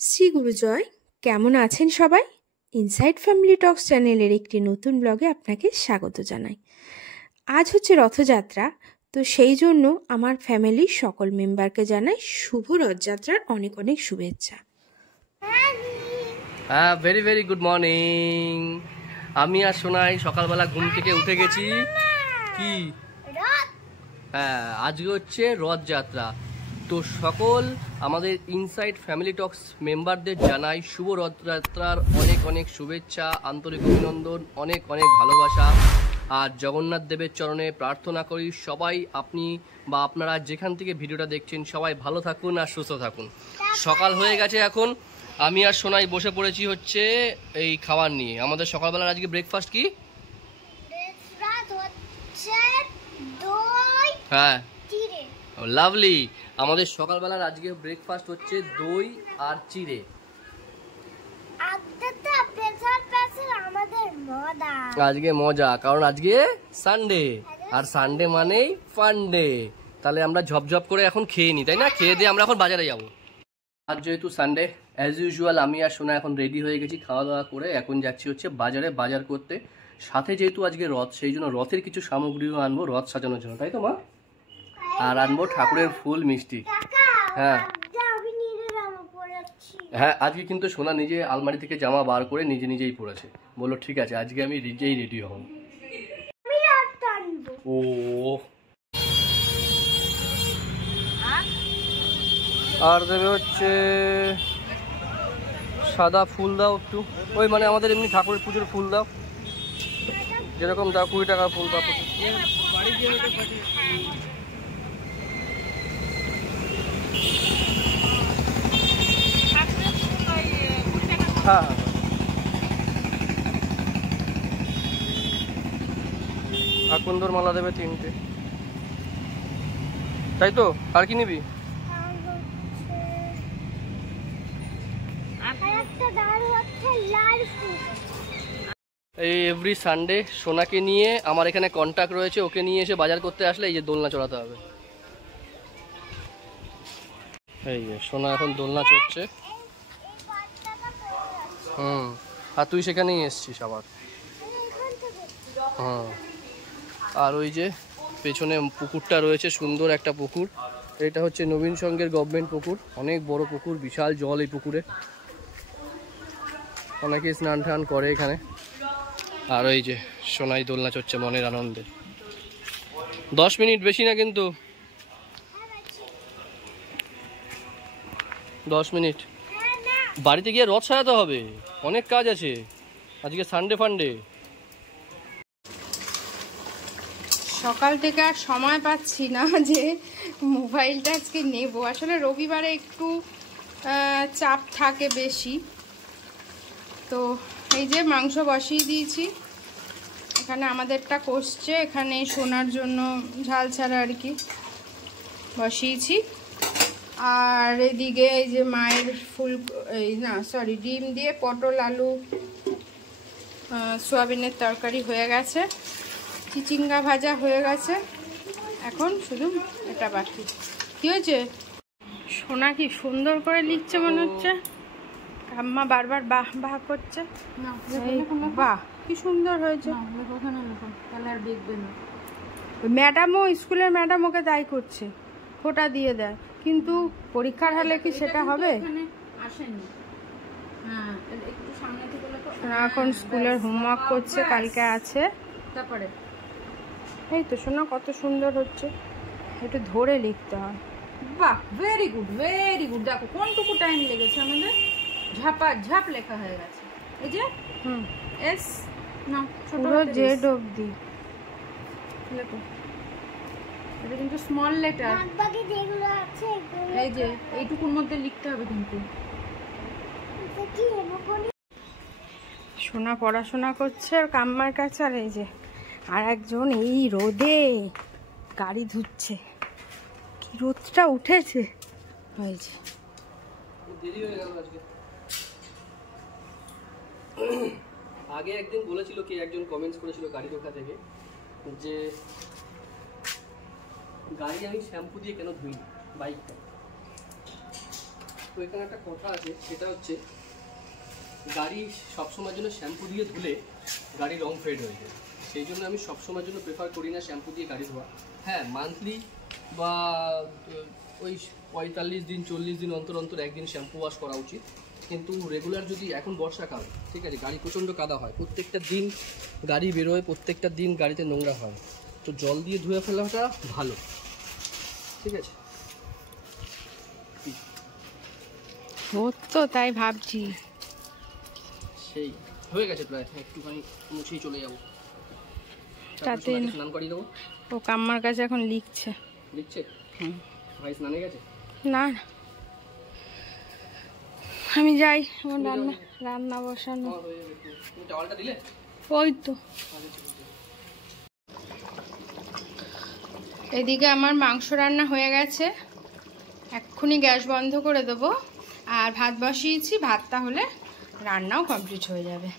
শ্রী গুরুজয়, কেমন আছেন সবাই? ইনসাইড ফ্যামিলি টক্স চ্যানেলের একটি নতুন ব্লগে আপনাকে স্বাগত জানাই। আজ হচ্ছে রথযাত্রা, তো সেই জন্য আমার ফ্যামিলির সকল মেম্বারকে জানাই শুভ রথযাত্রার অনেক অনেক শুভেচ্ছা। হ্যাঁ, ভেরি ভেরি গুড মর্নিং। আমি আর সোনাই সকালবেলা ঘুম থেকে উঠে গেছি। কি? হ্যাঁ, আজকে হচ্ছে রথযাত্রা। তো সকল আমাদের ইনসাইড ফ্যামিলি টক্স মেম্বারদের জানাই শুভ রথযাত্রার অনেক অনেক শুভেচ্ছা, আন্তরিক অভিনন্দন, অনেক অনেক ভালোবাসা। আর জগন্নাথ দেবের চরণে প্রার্থনা করি সবাই, আপনি বা আপনারা যেখান থেকে ভিডিওটা দেখছেন সবাই ভালো থাকুন আর সুস্থ থাকুন। সকাল হয়ে গেছে এখন, আমি আর সোনাই বসে পড়েছি হচ্ছে এই খাবার নিয়ে। আমাদের সকালবেলার আজকে ব্রেকফাস্ট কি? হ্যাঁ, লাভলি। আমাদের সকালবেলার আজকে ব্রেকফাস্ট হচ্ছে দই আর চিড়ে। আজকে মজা, কারণ আজকে সানডে, আর সানডে মানেই ফান্ডে। তাহলে আমরা ঝপঝপ করে এখন খেয়ে নিই, তাই না? খেয়ে দিয়ে আমরা এখন বাজারে যাবো। আজ যেহেতু সানডে, অ্যাজ ইউজুয়াল আমি আর সোনা এখন রেডি হয়ে গেছি খাওয়া দাওয়া করে। এখন যাচ্ছি হচ্ছে বাজারে বাজার করতে। সাথে যেহেতু আজকে রথ, সেই জন্য রথের কিছু সামগ্রীও আনবো রথ সাজানোর জন্য, তাই তো মা? আর আনবো ঠাকুরের ফুল, মিষ্টি। হ্যাঁ হ্যাঁ, আজকে কিন্তু সোনা নিজে আলমারি থেকে জামা বার করে নিজে নিজেই পরেছে। বললো ঠিক আছে, আজকে আমি নিজেই রেডি হব। ও আর দেবে হচ্ছে সাদা ফুল দাও একটু, ওই মানে আমাদের এমনি ঠাকুরের পুজোর ফুল দাও, যেরকম দাও 20 টাকা ফুল দাও। হ্যাঁ, আকন্দর মালা দেবে 3টে, তাই তো? আর কি নিবি? এই এভরি সানডে সোনাকে নিয়ে আমার এখানে কন্ট্যাক্ট রয়েছে, ওকে নিয়ে এসে বাজার করতে আসলে এই যে দোলনা চড়াতে হবে। এই যে সোনা এখন দোলনা চড়ছে। আর তুই সেখানেই এসছিস আবার। আর ওই যে পেছনে পুকুরটা রয়েছে, সুন্দর একটা পুকুর। এটা হচ্ছে নবীন সংঘের গভর্নমেন্ট পুকুর, অনেক বড় পুকুর, বিশাল জল এই পুকুরে, অনেকে স্নান টান করে এখানে। আর ওই যে সোনাই দোলনা চড়ছে মনের আনন্দে। 10 মিনিট, বেশি না কিন্তু, 10 মিনিট। বাড়িতে গিয়ে রথ সাজাতে হবে, অনেক কাজ আছে আজকে, সানডে ফান্ডে। সকাল থেকে আর সময় পাচ্ছি না যে মোবাইলটা আজকে নেব। আসলে রবিবারে একটু চাপ থাকে বেশি। তো এই যে মাংস বসিয়ে দিয়েছি, এখানে আমাদেরটা কষছে, এখানে সোনার জন্য ঝাল ছাড়া আর কি বসিয়েছি। আর এদিকে এই যে মায়ের ডিম দিয়ে পটল আলু সয়াবিনের তরকারি হয়ে গেছে, চিচিঙ্গা ভাজা হয়ে গেছে, এখন শুধু এটা বাকি। কি হয়েছে? সোনা কি সুন্দর করে লিখছে মনে হচ্ছে, আম্মা বারবার বাহ বাহ করছে। বাহ, কি সুন্দর হয়েছে। ম্যাডামও, স্কুলের ম্যাডাম ওকে তাই করছে, ফোঁটা দিয়ে দেয়, কিন্তু পরীক্ষার হলে কি সেটা হবে? এখন স্কুলের হোমওয়ার্ক করছে, কালকে আছে। তারপরে এই তো সোনা কত সুন্দর হচ্ছে, একটু ধরে লিখতে হয়। বাহ, ভেরি গুড ভেরি গুড। দেখো কোনটুকু টাইম লেগেছে আমাদের, ঝাপা ঝাপ লেখা হয়ে গেছে। এই যে এস না পুরো জেড অবধি লেখো, এটা কিন্তু স্মল লেটার। এই যে এইটুকুর মধ্যে লিখতে হবে কিন্তু। সোনা পড়াশোনা করছে আর কাম্মার কাছে, আর এই যে আর একজন এই রোদে গাড়ি ধুচ্ছে। কি রোদটা উঠেছে। হয়েছে আগে একদিন বলেছিল, কে একজন কমেন্টস করেছিল গাড়ি ধোকা থেকে, যে গাড়ি আমি শ্যাম্পু দিয়ে কেন ধুই বাইকটা। তো এখানে একটা কথা আছে, সেটা হচ্ছে গাড়ি সবসময়ের জন্য শ্যাম্পু দিয়ে ধুলে গাড়ির রং ফেড হয়ে যায়। সেই জন্য আমি সবসময়ের জন্য প্রেফার করি না শ্যাম্পু দিয়ে গাড়ি ধোয়া। হ্যাঁ, মান্থলি বা ওই 45 দিন 40 দিন অন্তর অন্তর একদিন শ্যাম্পু ওয়াশ করা উচিত। কিন্তু রেগুলার যদি, এখন বর্ষাকাল, ঠিক আছে, গাড়ি প্রচণ্ড কাদা হয়, প্রত্যেকটা দিন গাড়ি বেরোয়, প্রত্যেকটা দিন গাড়িতে নোংরা হয়, তো জল দিয়ে ধুয়ে ফেলাটা ভালো, ঠিক আছে। তো তাই ভাবছি। সেই হয়ে গেছে প্রায়, একটুখানি মুছেই চলে যাবো, তাতে স্নান করিয়ে দেবো। ও কাম্মার কাছে এখন লিখছে। লিখছে? ভাই স্নানে গেছে? না আমি যাই, আমার রান্না বসানো। তুমি টাওয়ালটা দিলে? ওই তো এদিকে আমার মাংস রান্না হয়ে গেছে, এক্ষুনি গ্যাস বন্ধ করে দেবো। আর ভাত বসিয়েছি, ভাতটা হলে রান্নাও কমপ্লিট হয়ে যাবে,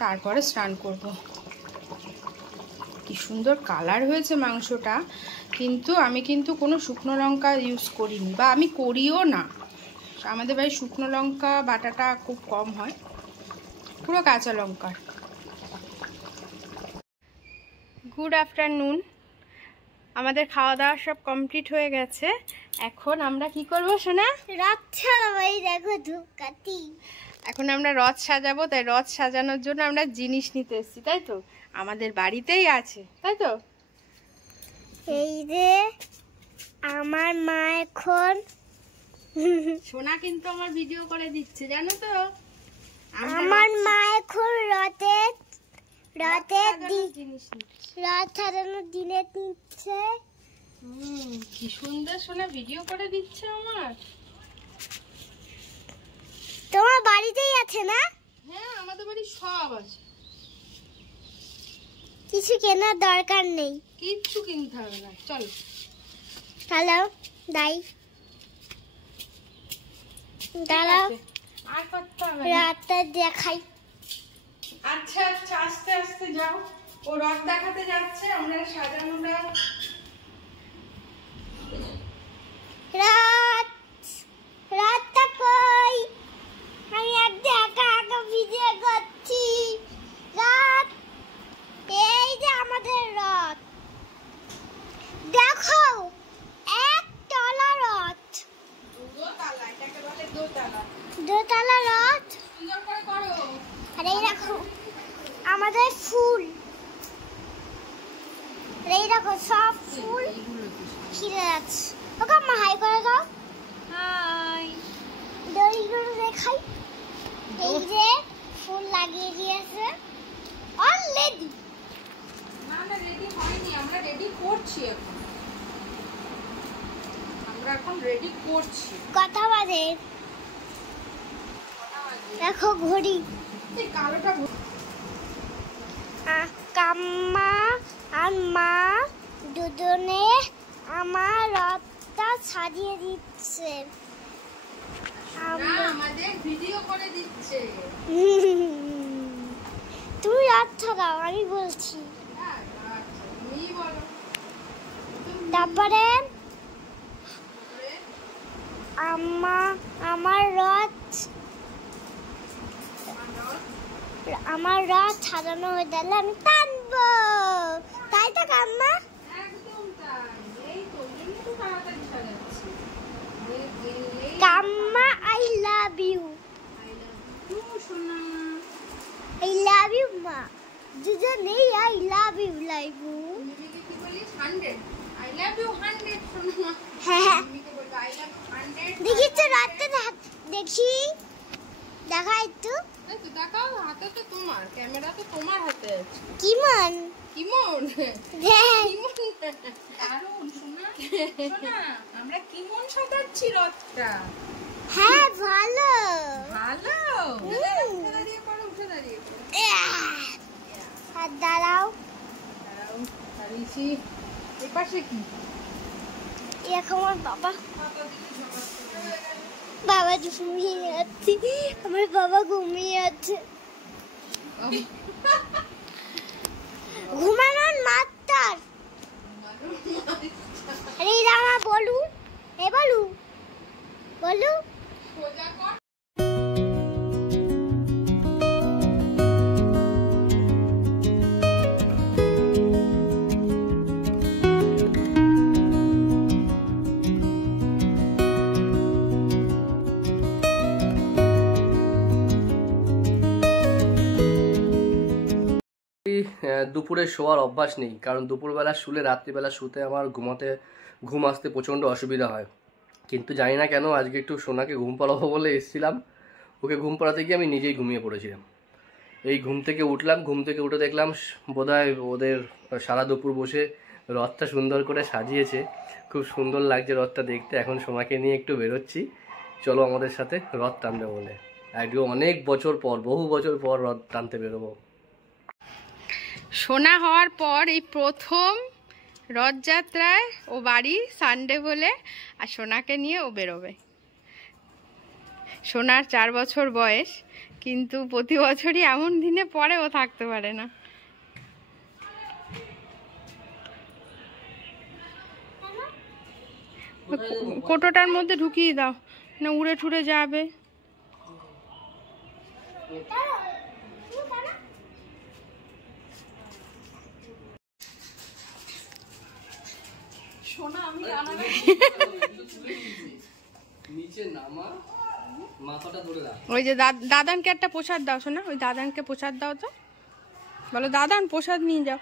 তারপরে স্নান করব। কি সুন্দর কালার হয়েছে মাংসটা, কিন্তু আমি কোনো শুকনো লঙ্কা ইউজ করিনি, বা আমি করিও না। আমাদের বাড়ি শুকনো লঙ্কা বাটাটা খুব কম হয়, পুরো কাঁচা লঙ্কার। গুড আফটারনুন, আমাদের খাওয়া দাওয়া সব কমপ্লিট হয়ে গেছে। এখন আমরা কি করব সোনা? রথ সাজাবো। দেখো ধূপকাঠি, এখন আমরা রথ সাজাবো, তাই রথ সাজানোর জন্য আমরা জিনিস নিতে এসেছি, তাই তো? আমাদের বাড়িতেই আছে, তাই তো? এই যে আমার মা এখন সোনা কিন্তু আমার ভিডিও করে দিচ্ছে, জানো তো? আমার মা এখন রথের জিনিস নিচ্ছে। রথ সাজানোর দিনে নিচ্ছে। কি সুন্দর সোনা ভিডিও করে দিচ্ছে আমার। তোমার বাড়িতেই আছে না? হ্যাঁ, আমাদের বাড়ি সব আছে, কিছু কেনার দরকার নেই। কিচ্ছু কিনতে হবে না, চলো। হ্যালো দাই, দাঁড়াও আর করতে হবে না। রাতটা দেখাই। আচ্ছা আচ্ছা, আস্তে আস্তে যাও। ও রথ দেখাতে যাচ্ছে, আমরা সাজানোটা। রাতটা কই? আমি একদম একা একা ভিডিও করছি। রাত, এই যে আমাদের রথ, দেখো একতলা রথ, দোতলা, এটাকে বলে দোতলা। দোতলা রথ। সুন্দর করে করো। আর এই দেখো আমাদের ফুল, আর এই দেখো সব ফুল খিরে যাচ্ছে। ওকে মা হাই করে দাও। হাই। দড়িগুলো দেখাই। এই যে ফুল লাগিয়ে দিয়েছে অলরেডি। না না, রেডি হয়নি, আমরা রেডি করছি এখন। আমরা এখন রেডি করছি। কটা বাজে দেখো ঘড়ি। এই কালোটা কাম্মা আর মা দুজনে আমার রথটা সাজিয়ে দিচ্ছে। না, আমাদের ভিডিও করে দিচ্ছে। তুমি রথ সাজাও, আমি বলছি। হ্যাঁ, আচ্ছা, তুমি বলো। তারপরে আমার রথ সাজানো হয়ে গেলে আমি টানবো, তাই তো কাম্মা? একদম তাই, এই তো জন্য তো তাড়াতাড়ি সাজাচ্ছি। কাম্মা I love you. I love you, সোনা। আই লাভ ইউ মা, দুজনেই I love you live you. মিমিকে কি বলিস? 100। I love you 100, সোনা। হ্যাঁ, মিমিকে বলবো I love you 100। দেখি তো রাতটা দেখি, দেখা একটু। এই তো দেখাও, হাতে তো তোমার, ক্যামেরা তো তোমার হাতে আছে। কিমন কিমন? দেখ, কিমন দারুণ সোনা। সোনা, আমরা কিমন সাজাচ্ছি রথটা। হ্যাঁ ভালো ভালো। হুম। উঠে দাঁড়িয়ে করো, উঠে দাঁড়িয়ে করো। আর দাঁড়াও, দাঁড়াও, দাঁড়িয়েছি। এ পাশে কি? এখন আমার বাবা পাতা দিতে সবার সাথে হয়ে গেছে। বাবা ঘুমিয়ে যাচ্ছে, আমার বাবা ঘুমিয়ে আছে। ঘুমানোর মাত্রার আরে রামা বলু, এ বলু বলু দুপুরে শোয়ার অভ্যাস নেই, কারণ দুপুরবেলা শুলে রাত্রিবেলা শুতে আমার ঘুম আসতে প্রচণ্ড অসুবিধা হয়। কিন্তু জানি না কেন আজকে একটু সোনাকে ঘুম পাড়াবো বলে এসেছিলাম, ওকে ঘুম পাড়াতে গিয়ে আমি নিজেই ঘুমিয়ে পড়েছিলাম। এই ঘুম থেকে উঠলাম, ঘুম থেকে উঠে দেখলাম বোধহয় ওদের সারা দুপুর বসে রথটা সুন্দর করে সাজিয়েছে, খুব সুন্দর লাগছে রথটা দেখতে। এখন সোনাকে নিয়ে একটু বেরোচ্ছি, চলো আমাদের সাথে রথ টানবে বলে। একদম অনেক বছর পর, বহু বছর পর রথ টানতে বেরোবো। সোনা হওয়ার পর এই প্রথম রথযাত্রায় ও বাড়ি সানডে বলে, আর সোনাকে নিয়ে ও বেরোবে। সোনার 4 বছর বয়স, কিন্তু প্রতি বছরই এমন দিনে পরে ও থাকতে পারে না। কোটোটার মধ্যে ঢুকিয়ে দাও, না উড়ে ঠুড়ে যাবে। ওই যে দাদানকে একটা প্রসাদ দাও শোনা, ওই দাদানকে প্রসাদ দাও তো, বলো দাদান প্রসাদ নিয়ে যাও।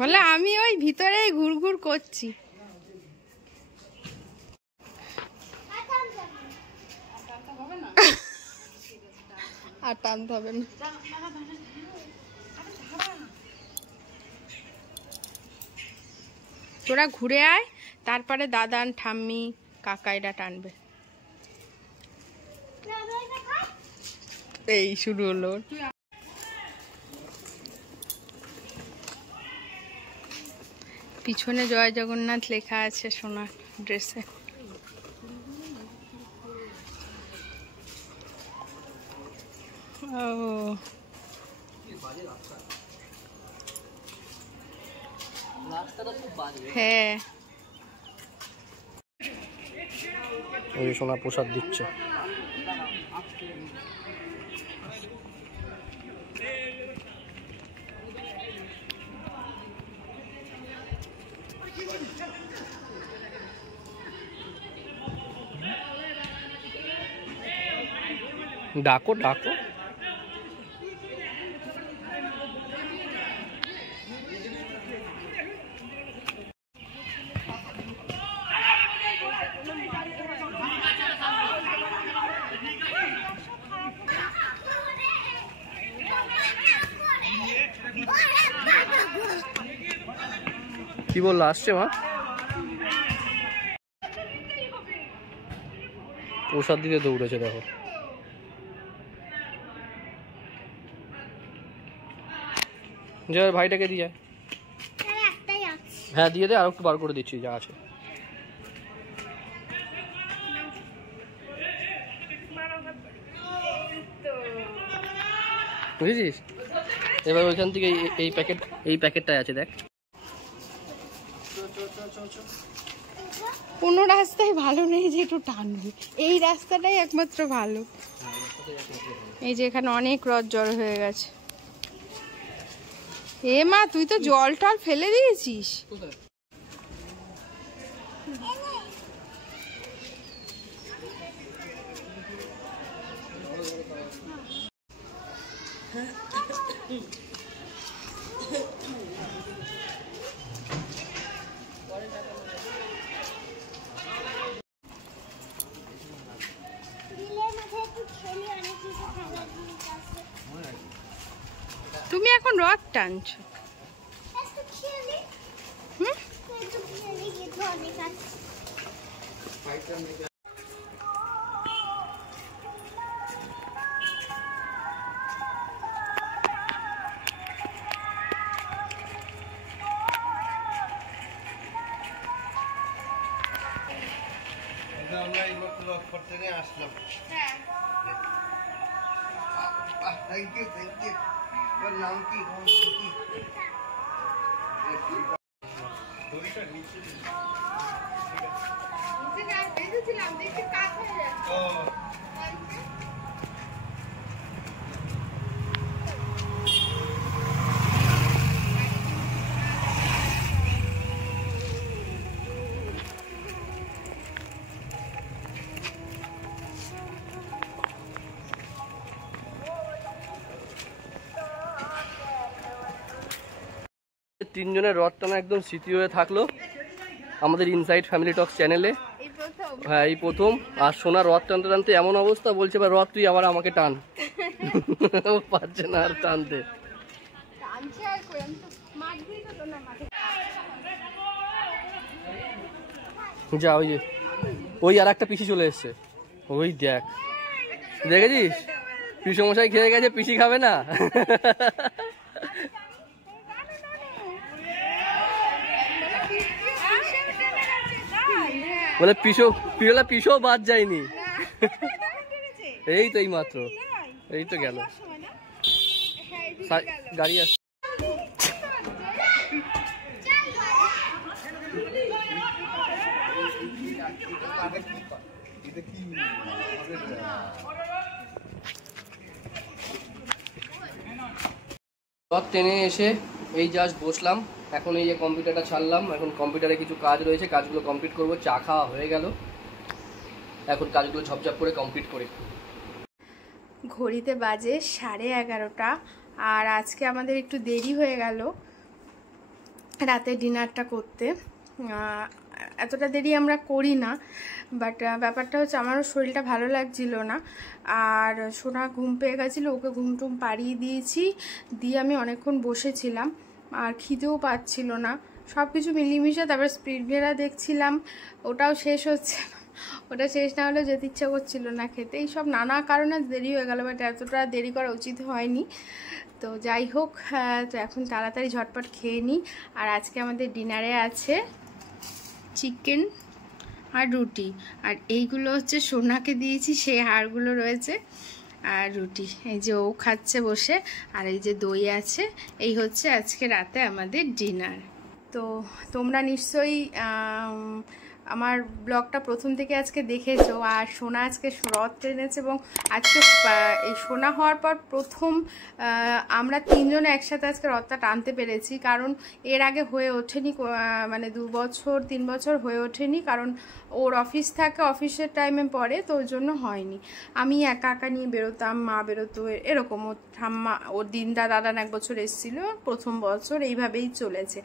বলে আমি ওই ভিতরেই ঘুরঘুর করছি। আর টানতে হবে না। তোরা ঘুরে আয়, তারপরে দাদান ঠাম্মি কাকা এরা টানবে। এই শুরু হলো। পিছনে জয় জগন্নাথ লেখা আছে সোনার ড্রেসে। ও হ্যাঁ, ওই সোনা প্রসাদ দিচ্ছে। ডাকো ডাকো। কি বললো, আসছে মা? প্রসাদ দিতে দৌড়েছে দেখো। যা ভাইটাকে দিয়ে যায়। হ্যাঁ দিয়ে দে, আর একটু বার করে দিচ্ছি যা আছে। বুঝেছিস? এবার ওইখান থেকে এই প্যাকেটটাই আছে দেখ। কোনো রাস্তায় ভালো নেই যে একটু টানবে, এই রাস্তাটাই একমাত্র ভালো। এই যে এখানে অনেক রথ জড়ো হয়ে গেছে। এ মা, তুই তো জল টল ফেলে দিয়েছিস। তুমি এখন রথ টানছো? আমরা এই মাত্র করতে নিয়ে আসলাম। হ্যাঁ, থ্যাংক ইউ থ্যাংক ইউ। তোর নাম কি? দড়িটা নিচে তুলছিলাম, দেখি কাজ হয়ে যাচ্ছে। ও 3 জনের রথ টানা একদম স্মৃতি হয়ে থাকলো আমাদের ইনসাইড ফ্যামিলি টক্স চ্যানেলে। হ্যাঁ এই প্রথম। আর সোনা রথ টানতে টানতে এমন অবস্থা, বলছে এবার রথ তুই আবার আমাকে টান। পারছে না আর টানতে। যা ওই যে ওই আর একটা পিসি চলে এসছে, ওই দেখ, দেখেছিস পিসমশাই খেয়ে গেছে, পিসি খাবে না। বলে পিসো বাদ যায়নি। এই তো এই মাত্র, এই তো গেল, গাড়ি আসছে। রথ টেনে এসে এই জাস্ট বসলাম, এখন এই যে কম্পিউটারটা ছাড়লাম, এখন কম্পিউটারে কিছু কাজ রয়েছে, কাজগুলো কমপ্লিট করব। চা খাওয়া হয়ে গেল, এখন কাজগুলো ঝপঝপ করে কমপ্লিট করি। ঘড়িতে বাজে 11:30, আর আজকে আমাদের একটু দেরি হয়ে গেল রাতে ডিনারটা করতে। এতটা দেরি আমরা করি না, বাট ব্যাপারটা হচ্ছে আমারও শরীরটা ভালো লাগছিল না, আর সোনা ঘুম পেয়ে গেছিলো, ওকে ঘুম টুম পাড়িয়ে দিয়েছি, দিয়ে আমি অনেকক্ষণ বসেছিলাম, আর খিদেও পাচ্ছিল না, সব কিছু মিলিয়ে তারপর স্পিড ভেড়া দেখছিলাম, ওটাও শেষ হচ্ছে না, ওটা শেষ না হলে যেতে ইচ্ছা করছিল না খেতে। এই সব নানা কারণে দেরি হয়ে গেল, বাট এতটা দেরি করা উচিত হয়নি। তো যাই হোক, তো এখন তাড়াতাড়ি ঝটপট খেয়ে নিই। আর আজকে আমাদের ডিনারে আছে চিকেন আর রুটি, আর এইগুলো হচ্ছে সোনাকে দিয়েছি, সেই হাড়গুলো রয়েছে, আর রুটি এই যে ও খাচ্ছে বসে, আর এই যে দই আছে। এই হচ্ছে আজকে রাতে আমাদের ডিনার। তো তোমরা নিশ্চয়ই আমার ব্লগটা প্রথম থেকে আজকে দেখেছো, আর সোনা আজকে রথ টেনেছে, এবং আজকে এই সোনা হওয়ার পর প্রথম আমরা 3 জনে একসাথে আজকে রথটা টানতে পেরেছি, কারণ এর আগে হয়ে ওঠেনি, মানে 2 বছর 3 বছর হয়ে ওঠেনি, কারণ ওর অফিস থাকে, অফিসের টাইমে পড়ে, তো ওর জন্য হয়নি। আমি একা একা নিয়ে বেরোতাম, মা বেরোতো, এরকম। ওর ঠাম্মা, ওর দিনদা দাদান 1 বছর এসেছিল, প্রথম বছর এইভাবেই চলেছে,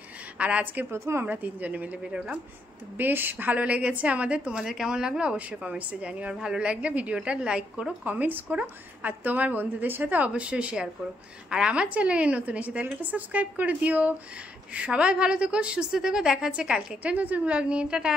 আর আজকে প্রথম আমরা 3 জনে মিলে বেরোলাম। তো বেশ ভালো লেগেছে আমাদের। তোমাদের কেমন লাগলো অবশ্যই কমেন্টসে জানিও, আর ভালো লাগলে ভিডিওটা লাইক করো, কমেন্টস করো, আর তোমার বন্ধুদের সাথে অবশ্যই শেয়ার করো। আর আমার চ্যানেলে নতুন এসে তাহলে একটা সাবস্ক্রাইব করে দিও। সবাই ভালো থেকো, সুস্থ থেকো, দেখা হচ্ছে কালকে একটা নতুন ব্লগ নিয়ে। টাটা।